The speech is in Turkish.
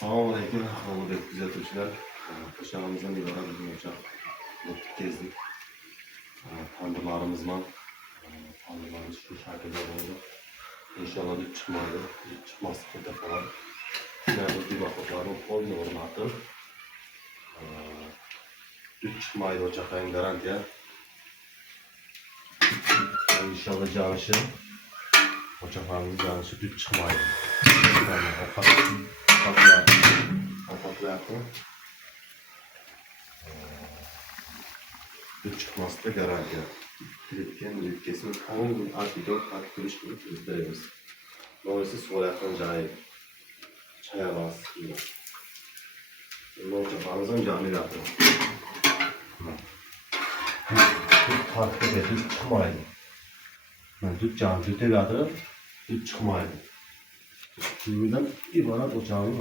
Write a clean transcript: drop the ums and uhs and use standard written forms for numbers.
Assalomu alaykum, hurmatli kuzatuvchilar. O'shamizdan iborat bir o'choq kezdik. Tandirlarimiz bor. Tandirlarimiz shu shaklda bo'ldi. İnşallah deb chiqmaydi. Chiqmaslikda falan. Shularni divoqlarni qo'lni o'rnatib, deb chiqmaydi o'choqning garantiya. İnşallah canışı o'choqlarimiz canışı deb chiqmaydi. Kapaklarını dip çıkması da garanti. Kilitken yütkesini tamam artık kılıç gibi kilitlerimiz. Dolayısıyla sol yakın cahil. Çaya bas. Şimdi ocaklarımızın cahil yapıyor. Farklı bir dip çıkmaydı. Dip cahil dip yapıyor. Dip çıkmaydı. Şimdiden ibaret ocağımız